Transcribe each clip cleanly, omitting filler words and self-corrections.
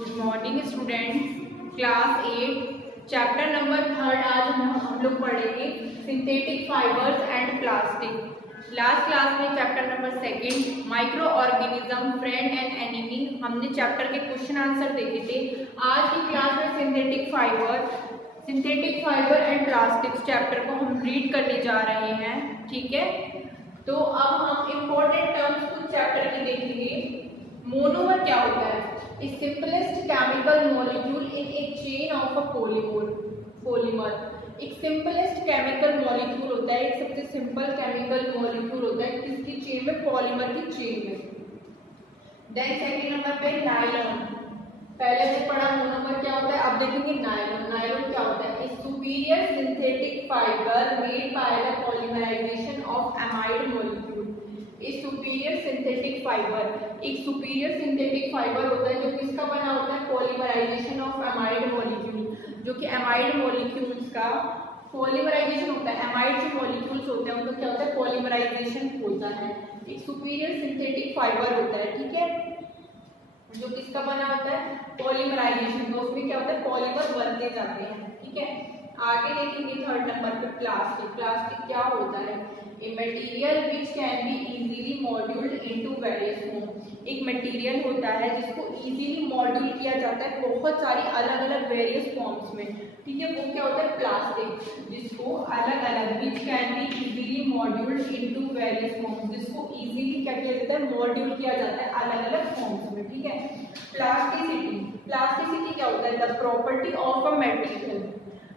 Good morning students. Class 8 chapter number 3 आज हम लोग पढ़ेंगे synthetic fibres and plastic. Last class में chapter number 2 microorganism friend and enemy हमने chapter के क्वेश्चन आंसर देखे थे। आज की क्लास में synthetic fibre and plastics chapter को हम रीड करने जा रहे हैं। ठीक है, तो अब हम इम्पोर्टेंट टर्म्स कुछ चैप्टर की देखेंगे। मोनोमर क्या होता है? A simplest chemical molecule in a chain of a polymer। एक सिंपलेस्ट केमिकल मॉलिक्यूल होता है, एक सबसे सिंपल केमिकल मॉलिक्यूल होता है किसकी चेन में? पॉलीमर की चेन में। देन सेकंड नंबर पे नायलॉन। पहले से पढ़ा मोनोमर क्या होता है, अब देखेंगे नायलॉन। नायलॉन क्या होता है? A superior synthetic fibre made by the polymerisation of amide molecule. एक सुपीरियर सिंथेटिक फाइबर, एक सुपीरियर सिंथेटिक फाइबर होता है जो किसका बना होता है? पॉलीमराइजेशन ऑफ एमाइड मॉलिक्यूल, जो कि एमाइड मॉलिक्यूल्स का पॉलीमराइजेशन होता है। एमाइड जो मॉलिक्यूल्स होते हैं उनका क्या होता है? पॉलीमराइजेशन होता है। एक सुपीरियर सिंथेटिक फाइबर होता है, ठीक है, जो किसका बना होता है? पॉलीमराइजेशन। तो उसमें क्या होता है? पॉलीमर बनते जाते हैं। ठीक है, आगे देखेंगे थर्ड नंबर पे प्लास्टिक। प्लास्टिक क्या होता है? A material which can be easily molded into various forms। एक मटेरियल होता है जिसको इजीली मॉड्यूल किया जाता है बहुत सारी अलग अलग वेरियस फॉर्म्स में। ठीक है, वो क्या होता है? प्लास्टिक, जिसको अलग अलग which can be easily molded into various forms, जिसको इजीली क्या किया जाता है? मॉड्यूल किया जाता है अलग अलग फॉर्म्स में। ठीक है, प्लास्टिसिटी। प्लास्टिसिटी क्या होता है? The property of a material,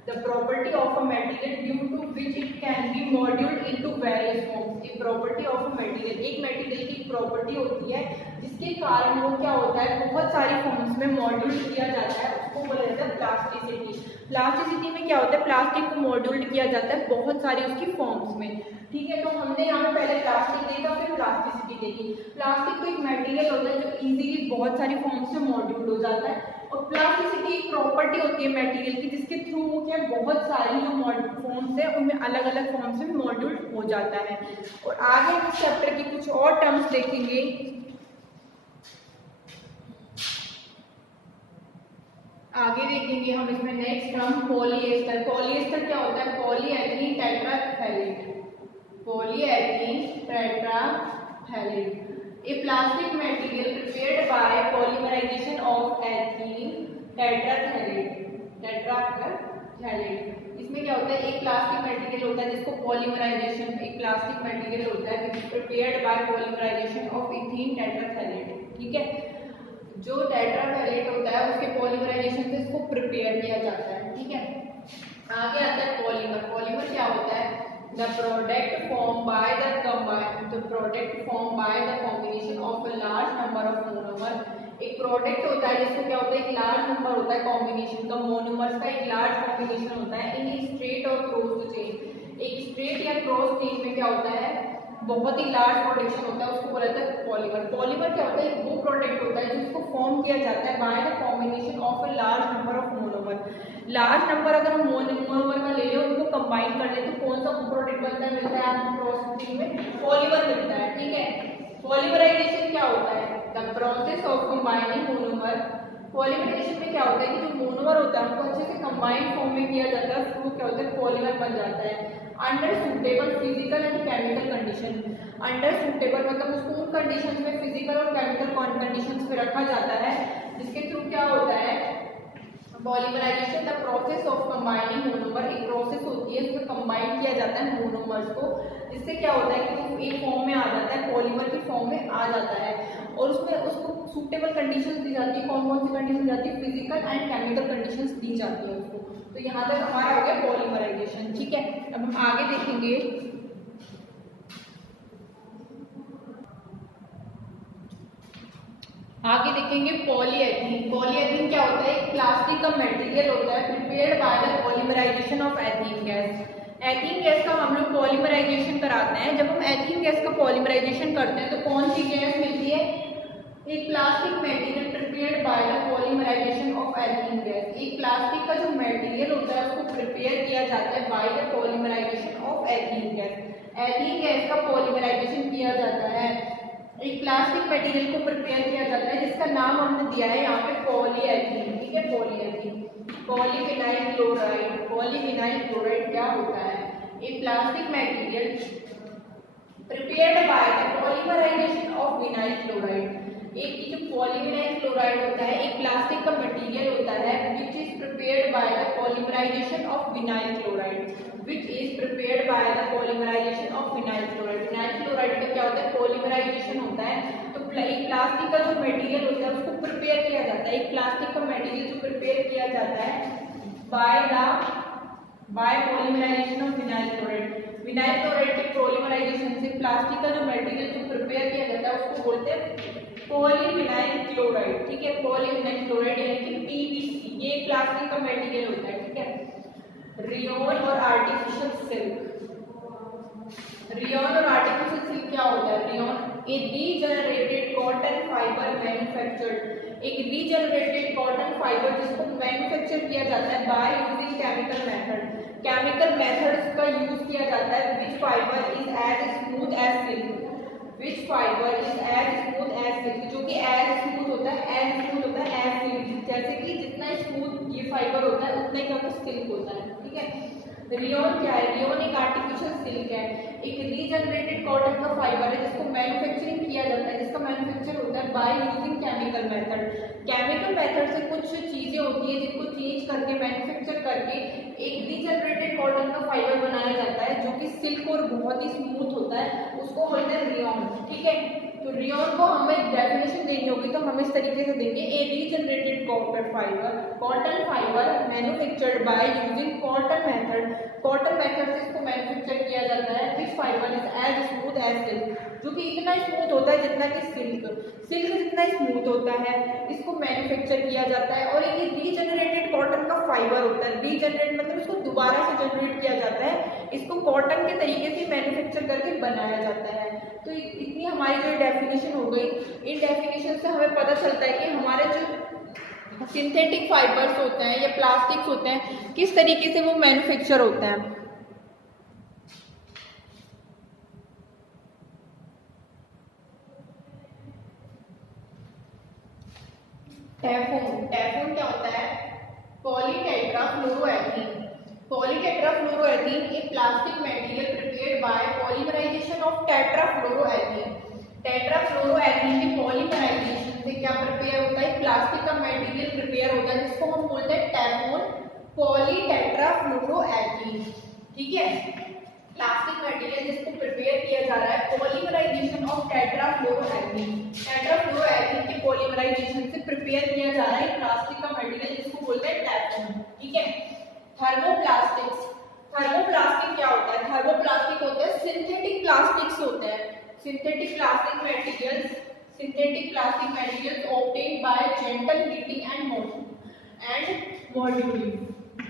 the property of a material due to which it can be molded into various forms। एक property of a material, एक मटेरियल की प्रॉपर्टी होती है जिसके कारण वो क्या होता है? बहुत सारी फॉर्म्स में मॉड्यूल किया जाता है, उसको बोला जाता है प्लास्टिसिटी। प्लास्टिसिटी में क्या होता है? प्लास्टिक को मॉड्यूल किया जाता है बहुत सारी उसकी फॉर्म्स में। ठीक है, तो हमने यहाँ पे पहले प्लास्टिक देखा, फिर प्लास्टिसिटी देखी। प्लास्टिक तो एक मटेरियल होता है जो इजीली बहुत सारी फॉर्म्स में मॉड्यूल हो जाता है, और प्लास्टिसिटी एक प्रॉपर्टी होती है मटेरियल की जिसके थ्रू वो क्या बहुत सारी जो फॉर्म्स है उनमें अलग अलग फॉर्म्स में मॉड्यूल हो जाता है। और आगे हम इस चैप्टर की कुछ और टर्म्स देखेंगे। आगे देखेंगे हम इसमें नेक्स्ट टर्म पॉलीएस्टर। पॉलीएस्टर क्या होता है? पॉलीएथीन टेट्राफैलेट। पॉलीएथीन टेट्राफैलेट, a plastic material prepared by polymerization of ethene tetraphthalate। इसमें क्या होता है? एक प्लास्टिक मटेरियल होता है जिसको पॉलीमराइजेशन, एक प्लास्टिक मटेरियल होता है prepared by polymerisation of ethene terephthalate. ठीक है, जो टेट्राफैलेट होता है उसके पॉलीमराइजेशन से इसको प्रिपेयर किया जाता है। ठीक है, आगे आता है पॉलीमर। पॉलीमर क्या होता है? The product formed by the combination of a large number of monomer। एक प्रोडक्ट होता है जिसको क्या होता है? एक लार्ज नंबर होता है कॉम्बिनेशन का, मोनोमर्स का एक लार्ज कॉम्बिनेशन होता है इन स्ट्रेट और क्रॉस चेन। एक स्ट्रेट या क्रॉस चेन में क्या होता है? बहुत ही लार्ज प्रोडक्शन होता है, उसको बोला जाता है पॉलीमर। पॉलीमर क्या होता है? वो प्रोडक्ट होता है जिसको फॉर्म किया जाता है by the combination of a large number of monomer. Large number अगर हम मोनोमर का ले लें, उनको कंबाइन कर ले तो कौन सा प्रोडक्ट बनता है? मिलता है आपको क्रॉस चेन में पॉलीमर मिलता है। ठीक है, पॉलीमराइजेशन क्या होता है? The process of combining monomer. Polymerisation में क्या होता है कि जो मोनोमर होता है उनको अच्छे से कंबाइन फॉर्म में किया जाता है, फिर क्या होता है? पॉलीमर बन जाता है under suitable physical and chemical condition. Under suitable मतलब उसको उन कंडीशंस में, फिजिकल और केमिकल कंडीशंस में रखा जाता है जिसके थ्रू क्या होता है? Polymerisation the process of combining monomer. एक प्रोसेस होती है उसमें कंबाइन किया जाता है मोनोमर्स को, जिससे क्या होता है कि वो एक फॉर्म में आ जाता है, पॉलीमर की फॉर्म में आ जाता है, और उसमें उसको सूटेबल कंडीशंस दी जाती है। कौन कौन सी कंडीशन जाती है? फिजिकल एंड केमिकल कंडीशंस दी जाती है उसको। तो यहाँ तक हमारा हो गया पॉलीमराइजेशन। ठीक है, अब हम आगे देखेंगे। आगे देखेंगे पॉलीएथीन। पॉलीएथीन क्या होता है? एक प्लास्टिक का मटेरियल होता है prepared by the polymerisation of ethene gas. Ethene gas का हम लोग पॉलीमराइजेशन कराते हैं। जब हम एथीन गैस का पॉलीमराइजेशन करते हैं तो कौन सी गैस मिलती है? एक plastic material prepared by the polymerisation of ethene gas. एक प्लास्टिक का जो मटेरियल होता है उसको प्रिपेयर किया जाता है by the polymerisation of ethene gas. Ethene gas का पॉलीमराइजेशन किया जाता है एक प्लास्टिक मटेरियल को प्रिपेयर किया जाता है जिसका नाम हमने दिया है यहाँ पे पॉलीएथीन, ठीक है, polyethene. Polyvinyl chloride, polyvinyl chloride क्या होता है? एक plastic material prepared by the polymerisation of vinyl chloride. एक जो पॉलीविनाइल क्लोराइड होता है एक प्लास्टिक का मटेरियल होता है which is prepared by the polymerisation of vinyl chloride, which is prepared by the polymerisation of vinyl chloride. Vinyl chloride का क्या होता है? पॉलीमराइजेशन होता है। तो एक प्लास्टिक का जो मटेरियल होता है उसको प्रिपेयर किया जाता है, एक प्लास्टिक का मटेरियल जो प्रिपेयर किया जाता है by polymerisation of vinyl chloride. Vinyl chloride के पॉलीमराइजेशन से प्लास्टिक का जो मटेरियल जो प्रिपेयर किया जाता है उसको बोलते हैं पॉलीविनाइल क्लोराइड, ठीक है, पॉलीविनाइल क्लोराइड यानी कि पीवीसी। ये प्लास्टिक का मटेरियल होता है, ठीक है। रियोन और आर्टिफिशियल सिल्क, रियोन और आर्टिफिशियल सिल्क क्या होता है? Rayon a regenerated cotton fibre manufactured, एक रीजनरेटेड कॉटन फाइबर जिसको मैन्युफैक्चर किया जाता है by using chemical method, chemical methods का यूज किया जाता है। Which fibre is as smooth as silk, which fibre is as smooth as silk, जो कि एज स्मूथ होता है, एज स्मूथ होता है एज सिल्क, जैसे कि जितना स्मूथ ये फाइबर होता है उतना ही क्या होता है? सिल्क होता है, ठीक है। रियोन क्या है? रियोन एक आर्टिफिशियल सिल्क है, एक रीजनरेटेड कॉटन का फाइबर है जिसको मैन्युफैक्चरिंग किया जाता है, जिसका मैन्युफैक्चर होता है by using chemical method. Chemical method से कुछ चीजें होती है जिनको चेंज करके मैन्युफैक्चर करके एक रीजनरेटेड कॉटन का फाइबर बनाया जाता है जो कि सिल्क और बहुत ही स्मूथ होता है, उसको बोलते हैं रियोन, ठीक है। तो रियोन को हमें डेफिनेशन देनी होगी तो हम इस तरीके से देंगे, a regenerated cotton fibre manufactured by using cotton method, cotton method से इसको मैन्युफैक्चर किया जाता है। Which fibre is as smooth as silk, जो कि इतना स्मूथ होता है जितना कि सिल्क जितना स्मूथ होता है, इसको मैन्युफैक्चर किया जाता है। और ये रीजनरेटेड कॉटन का फाइबर होता है, रीजनरेट मतलब इसको दोबारा से जनरेट किया जाता है, इसको कॉटन के तरीके से मैन्युफैक्चर करके बनाया जाता है। तो इतनी हमारी जो डेफिनेशन हो गई, इन डेफिनेशन से हमें पता चलता है कि हमारे जो सिंथेटिक फाइबर्स होते हैं या प्लास्टिक्स होते हैं किस तरीके से वो मैन्युफैक्चर होते हैं। टेफ्लॉन, टेफ्लॉन क्या होता है? पॉलीटेट्राफ्लोरोएथीन, पॉलीटेट्राफ्लोरोएथीन एक plastic material prepared by polymerisation of tetrafluoroethene. Tetrafluoroethene के पॉलीमराइजेशन से क्या प्रिपेयर होता है? प्लास्टिक का मटेरियल प्रिपेयर होता है जिसको हम बोलते हैं टेफ्लॉन पॉलीटेट्राफ्लोरोएथीन, ठीक है। प्लास्टिक मटेरियल जिसको प्रिपेयर किया जा रहा है पॉलीमराइजेशन ऑफ टेट्राफ्लोरोएथीन, टेट्राफ्लोरोएथीन के पॉलीमराइजेशन से प्रिपेयर किया जा रहा है प्लास्टिक का मटेरियल जिसको बोलते हैं टेफ्लॉन, ठीक है। थर्मोप्लास्टिक्स, थर्मोप्लास्टिक क्या होता है? थर्मोप्लास्टिक होते हैं सिंथेटिक प्लास्टिक्स होते हैं, synthetic plastic materials obtained by gentle heating and moulding.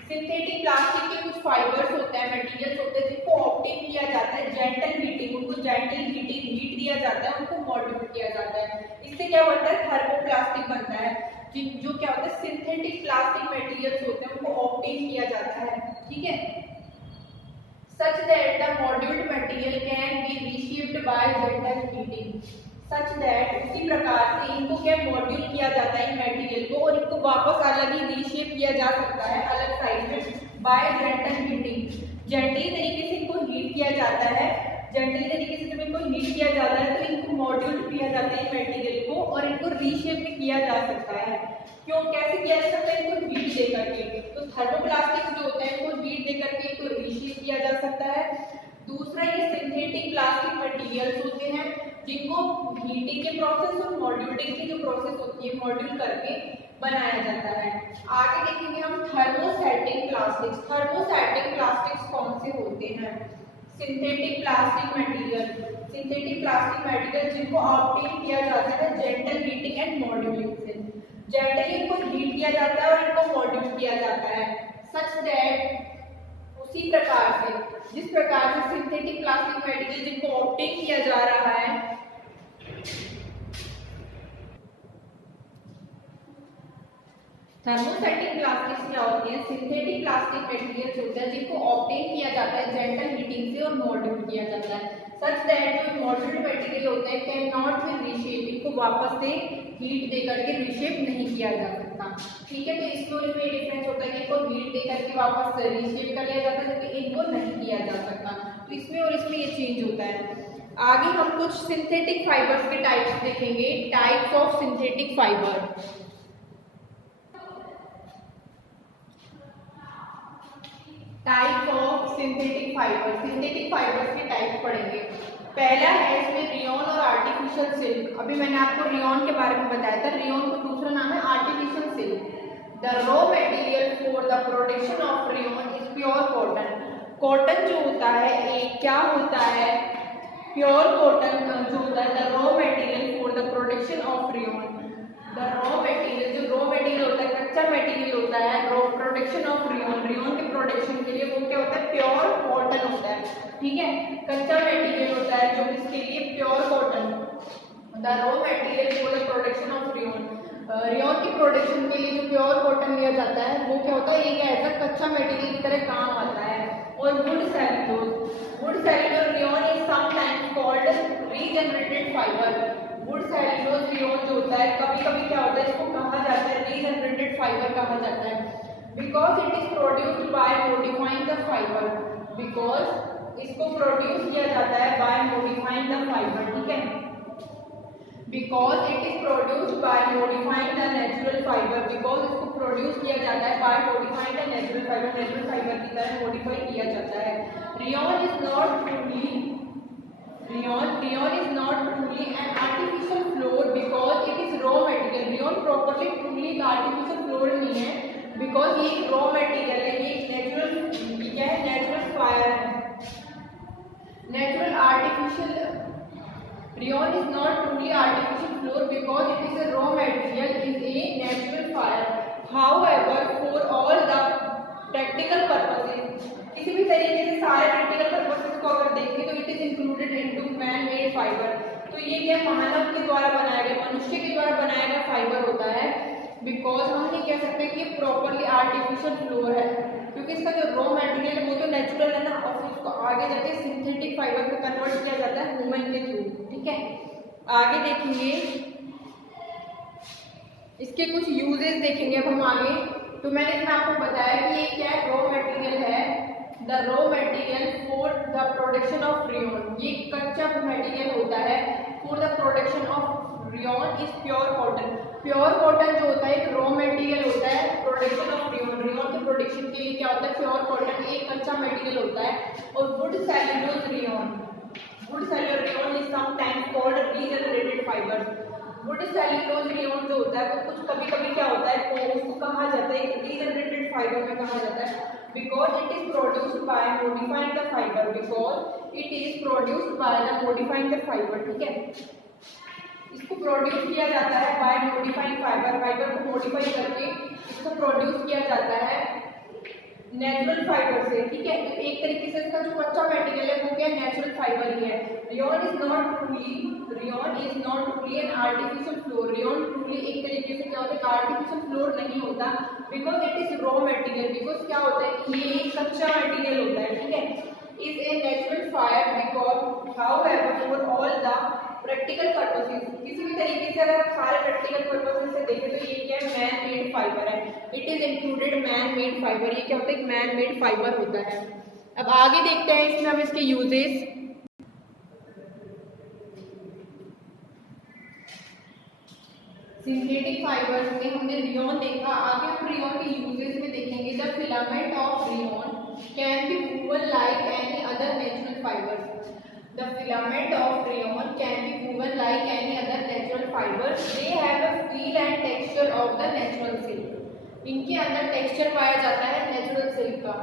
Synthetic plastic के कुछ फाइबर्स होते हैं, मटेरियल्स होते हैं जिनको ऑब्टेन किया जाता है जेंटल हीटिंग, उनको जेंटल हीटिंग हीट दिया जाता है, उनको मॉड्यूल किया जाता है। इससे क्या बनता है? थर्मोप्लास्टिक बनता है। जो क्या होता है? सिंथेटिक प्लास्टिक मटेरियल्स होते हैं उनको ऑब्टेन किया जाता है, ठीक है। Such that the moulded material can be reshaped by gentle heating, such that उसी प्रकार से इनको क्या मॉड्यूल किया जाता है मटेरियल को और इनको वापस अलग ही रीशेप किया जा सकता है अलग साइड में बाय जेंटल हीटिंग। जेंटली तरीके से इनको हीट किया जाता है, जेंटली तरीके से जब इनको हीट किया जाता है तो इनको मॉड्यूल किया जाता है मटेरियल को और इनको रीशेप भी किया जा सकता है। क्यों, कैसे किया जा सकता है? इनको हीट दे करके। तो थर्मोप्लास्टिक जो होता है इनको हीट दे करके इनको रीशेप किया जा सकता है। दूसरा, ये सिंथेटिक प्लास्टिक मटेरियल्स होते हैं जिनको हीटिंग के प्रोसेस और मॉड्यूलिंग की जो प्रोसेस होती है मॉड्यूल करके बनाया जाता है। आगे देखेंगे हम थर्मोस्टैटिक प्लास्टिक्स। थर्मोस्टैटिक प्लास्टिक्स कौन से होते हैं? Synthetic plastic material, synthetic plastic material जिनको ऑब्टेन किया जाता है जेंटल हीटिंग एंड मॉड्यूलिंग से। जेंटली इनको हीट किया जाता है और इनको मॉड्यूल किया जाता है। सच दैट उसी प्रकार से जिस प्रकार से सिंथेटिक प्लास्टिक मटेरियल जिनको ऑब्टेन किया जा रहा है थर्मोस्टैटिक प्लास्टिक्स क्या होती हैं? सिंथेटिक प्लास्टिक मटेरियल्स होते हैं जिनको ऑब्टेन किया जाता है जेंटल हीटिंग से और मॉड्यूल किया जाता है। सच दैट जो मॉडर्न मटेरियल होते हैं कैन नॉट बी रीशेप, इनको वापस से हीट दे करके रीशेप नहीं किया जा सकता। ठीक है, तो इसमें और इसमें डिफरेंस होता है कि इनको हीट दे करके वापस रीशेप कर लिया जाता है जबकि इनको नहीं किया जा सकता। तो इसमें और इसमें ये चेंज होता है। आगे हम कुछ सिंथेटिक फाइबर्स के टाइप्स देखेंगे, types of synthetic fibre. Types of synthetic fibre, synthetic fibres के टाइप्स पढ़ेंगे। पहला है इसमें रियोन और आर्टिफिशियल सिल्क। अभी मैंने आपको रियोन के बारे में बताया था, रियोन का दूसरा नाम है artificial silk. The raw material for the production of rayon is pure cotton. Cotton जो होता है एक क्या होता है, प्योर कॉटन जो होता है the raw material for the production of rayon. The raw material, जो रॉ मटेरियल होता है कच्चा मटेरियल होता है raw production of rayon, rayon के प्रोडक्शन के लिए वो क्या होता है, प्योर कॉटन होता है। ठीक है, कच्चा मटेरियल होता है जो इसके लिए pure cotton. The raw material for the production of rayon, rayon की प्रोडक्शन के लिए जो प्योर कॉटन लिया जाता है वो क्या होता है, एक ऐसा कच्चा मटेरियल की तरह काम आता है। और would cellulose, would cellulose rayon is sometimes called regenerated fibre. Would cellulose rayon जो होता है कभी कभी क्या होता है, इसको कहा जाता है रीजनरेटेड फाइबर कहा जाता है। Because it is produced by modifying the fibre, because इसको प्रोड्यूस किया जाता है बाय मॉडिफाइंग द फाइबर। ठीक है, because it is produced by modifying the natural fibre, because इसको प्रोड्यूस किया जाता है by modifying the natural fibre, natural fibre की तरह मॉडिफाई किया जाता है। Rayon is not truly, rayon is not truly an artificial floor because it is raw material. Rayon properly truly एक आर्टिफिशियल फ्लोर नहीं है, बिकॉज ये एक रॉ मटेरियल है, ये एक नेचुरल क्या है, नेचुरल फायर है, natural artificial. Rayon is not truly artificial floor because it is a raw material, is a natural fire. However, for all the practical purposes, किसी भी तरीके से सारे practical purposes को अगर देखें तो it is included into man-made fiber. तो ये क्या मानव के द्वारा बनाया गया, मनुष्य के द्वारा बनाया गया फाइबर होता है। बिकॉज हम नहीं कह सकते कि ये प्रॉपरली आर्टिफिशियल फ्लोर है, क्योंकि इसका जो रॉ मटेरियल है वो तो नेचुरल है ना, और फिर उसको आगे जाके सिंथेटिक फाइबर में कन्वर्ट किया जाता है ह्यूमन के थ्रू। ठीक है, आगे देखेंगे इसके कुछ यूजेस देखेंगे अब हम आगे। तो मैंने इसमें आपको बताया कि ये क्या रॉ मटेरियल है, the raw material for the production of rayon, ये कच्चा मटेरियल होता है for the production of rayon is pure cotton. Pure cotton जो होता है एक रॉ मटेरियल होता है प्रोडक्शन ऑफ रियोन, रियोन के प्रोडक्शन के लिए क्या होता है, प्योर कॉटन एक कच्चा मटेरियल होता है। और would cellulose rayon, would cellulose rayon is sometimes called regenerated fibre. Would cellulose rayon जो होता है वो कुछ कभी कभी क्या होता है, तो उसको कहा जाता है रीजनरेटेड फाइबर में कहा जाता है, because it is produced by modifying the fibre, because it is produced by the modifying the fibre. ठीक है, इसको प्रोड्यूस किया जाता है बाय मॉडिफाइंग फाइबर, फाइबर को मॉडिफाई करके इसको प्रोड्यूस किया जाता है नेचुरल फाइबर से। ठीक है, तो एक तरीके से इसका जो कच्चा मटेरियल है वो क्या नेचुरल फाइबर ही है। Rayon is not truly an artificial floor, rayon truly एक तरीके से क्या होता है आर्टिफिशियल फ्लोर नहीं होता, because it is raw material, because क्या होता है कि ये एक कच्चा मटेरियल होता है। ठीक है, is a natural fire because however for all the practical purposes, किसी भी तरीके से अगर आप सारे प्रैक्टिकल पर्पसेस से देखें तो ये क्या है, मैन मेड फाइबर है, it is included man made fibre. ये क्या होता है, मैन मेड फाइबर होता है। अब आगे देखते हैं इसमें हम इसके यूजेस। सिंथेटिक फाइबर्स में हमने रियोन देखा, आगे हम रियोन के यूजेस में देखेंगे। The filament of rayon can be woven like any other natural fibres. The filament of rayon can be woven like any other natural fibers. They have a feel and texture of the natural silk. इनके अंदर texture पाया जाता है natural silk का।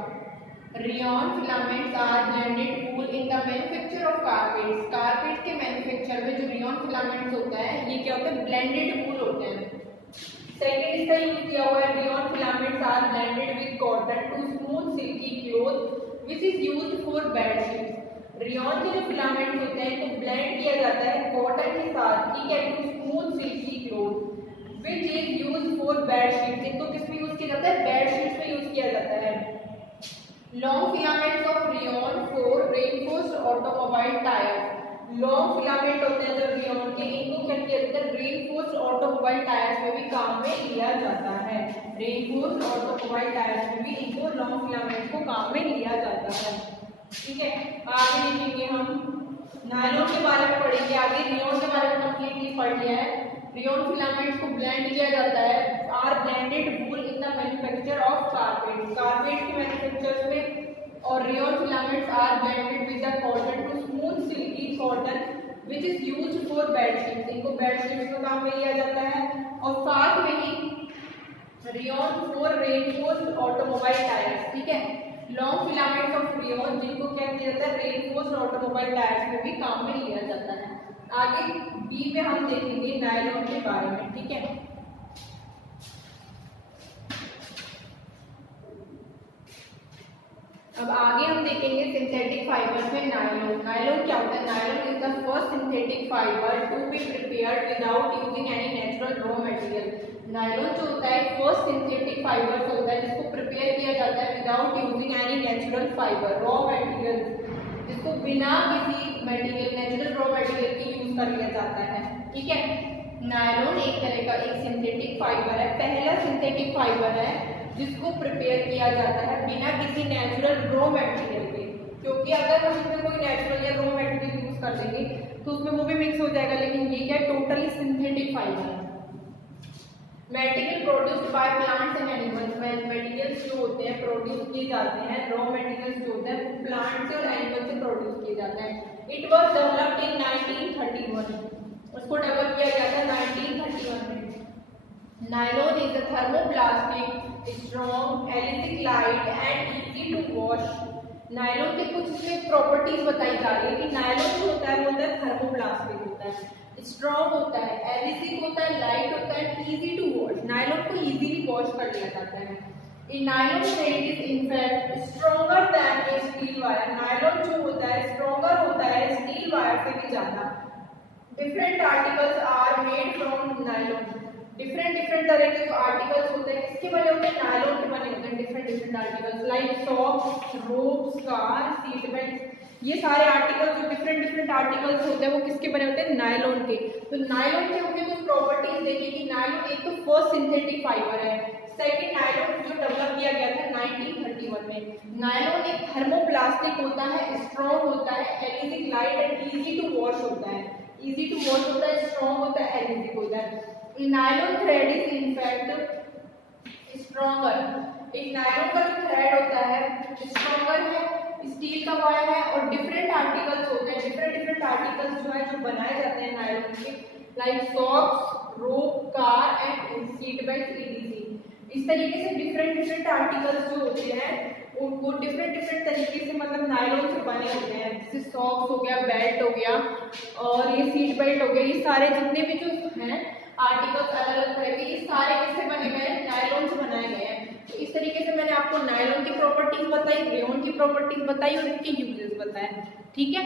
Rayon filaments are blended wool in the manufacture of carpets. Carpet के manufacture में जो rayon filaments होता है ये क्या होता है, ब्लेंडेड wool होते हैं। सेकेंड इसका यूज किया हुआ है, rayon filaments are blended with cotton to smooth silky cloth which is used for bed sheets. Rayon के जो फिलामेंट्स होते हैं इनको ब्लेंड किया जाता है कॉटन के साथ। ठीक है, to smooth silky cloth which is use for bed sheets, इनको किस में यूज किया जाता है, बेड शीट्स में यूज किया जाता है। Long filaments of rayon for reinforced automobile tyres, long filament होते हैं जो रेयन के, इनको क्या किया जाता है, रीइंफोर्स्ड ऑटोमोबाइल टायर्स में भी काम में लिया जाता है। रीइंफोर्स्ड ऑटोमोबाइल टायर्स में भी इनको लॉन्ग फिलामेंट को काम में लिया जाता है। ठीक है, आगे देखेंगे हम नायलॉन के बारे में पढ़ेंगे। आगे रेयन के बारे में कंप्लीटली पढ़ लिया है। रेयन फिलामेंट्स को ब्लेंड किया जाता है, are blended wool in the manufacture of carpet, carpet के मैन्युफैक्चर में। और rayon filaments are blended with the cotton to smooth silky cotton which is used for bedsheets, इनको बेडशीट्स में काम में लिया जाता है। और साथ में ही rayon for reinforced automobile tyres, ठीक है, लॉन्ग फिलामेंट्स ऑफ रेयन जिनको क्या किया जाता है, रेनफोर्स्ड ऑटोमोबाइल टायर्स में भी काम में लिया जाता है। आगे बी में हम देखेंगे नायलॉन के बारे में। ठीक है, अब आगे हम देखेंगे सिंथेटिक फाइबर में नायलॉन। नायलॉन क्या होता है, nylon is the first synthetic fibre to be prepared without using any natural raw material. Nylon जो होता है फर्स्ट सिंथेटिक फाइबर होता है जिसको प्रिपेयर किया जाता है without using any natural fibre raw material, जिसको बिना किसी मटेरियल नेचुरल रॉ मटेरियल के यूज कर लिया जाता है। ठीक है, नायलॉन एक तरह का एक सिंथेटिक फाइबर है, पहला सिंथेटिक फाइबर है जिसको प्रिपेयर किया जाता है बिना किसी नेचुरल रॉ मटेरियल के, क्योंकि अगर हम इसमें कोई नेचुरल या रॉ मटेरियल यूज कर देंगे तो उसमें वो भी मिक्स हो जाएगा, लेकिन ये क्या टोटली सिंथेटिक फाइबर है। Material produced by plants and animals, materials जो होते हैं प्रोड्यूस किए जाते हैं, रॉ मटेरियल्स जो होते हैं प्लांट्स और एनिमल्स से प्रोड्यूस किए जाते हैं। इट वाज डेवलप्ड इन 1931, उसको डेवलप किया गया था 1931 में। Nylon is a thermoplastic strong elastic light and easy to wash. Nylon के कुछ इसमें प्रॉपर्टीज बताई जा रही है कि नायलॉन जो होता है वो होता है थर्मोप्लास्टिक होता है, स्ट्रॉन्ग होता है, एलिसिक होता है, लाइट होता है, इजी टू वॉश, नायलॉन को इजीली वॉश कर लिया जाता है। In nylon thread is in fact stronger than a steel wire, nylon जो होता है स्ट्रॉन्गर होता है स्टील वायर से भी ज्यादा। Different articles are made from nylon, different different तरह के जो आर्टिकल्स होते हैं किसके बने होते हैं, नायलॉन के बने होते हैं। Different different articles like socks, ropes, car, seat belt, ये सारे आर्टिकल्स जो डिफरेंट डिफरेंट आर्टिकल्स होते हैं वो किसके बने होते हैं, नायलॉन के। तो नायलॉन के हमने कुछ प्रॉपर्टीज देखी कि नायलॉन एक तो फर्स्ट सिंथेटिक फाइबर है, सेकंड नायलॉन जो डेवलप किया गया था 1931 में। नायलॉन एक थर्मोप्लास्टिक होता है, स्ट्रॉन्ग होता है, elastic light and easy to wash होता है, इजी टू वॉश होता है, स्ट्रॉन्ग होता है, एलिसिक होता है। Nylon thread is in fact stronger, एक नायलॉन का जो थ्रेड होता है स्ट्रॉन्गर है, स्टील का वायर है, और डिफरेंट आर्टिकल्स होते हैं, डिफरेंट डिफरेंट आर्टिकल्स जो है जो बनाए जाते हैं नायलॉन के, like socks, rope, car and seat belt, etc। इस तरीके से डिफरेंट डिफरेंट आर्टिकल्स जो होते हैं उनको डिफरेंट डिफरेंट तरीके से मतलब नायलॉन से बने होते हैं, जैसे सॉक्स हो गया, बेल्ट हो गया और ये सीट बेल्ट हो गया, ये सारे जितने भी जो हैं आर्टिकल्स अलग अलग तरह के, ये सारे किससे बने गए हैं, नायलॉन से बनाए गए हैं। तो इस तरीके से मैंने आपको नायलॉन की प्रॉपर्टीज बताई, रेयन की प्रॉपर्टीज बताई और इनके यूजेस बताए। ठीक है।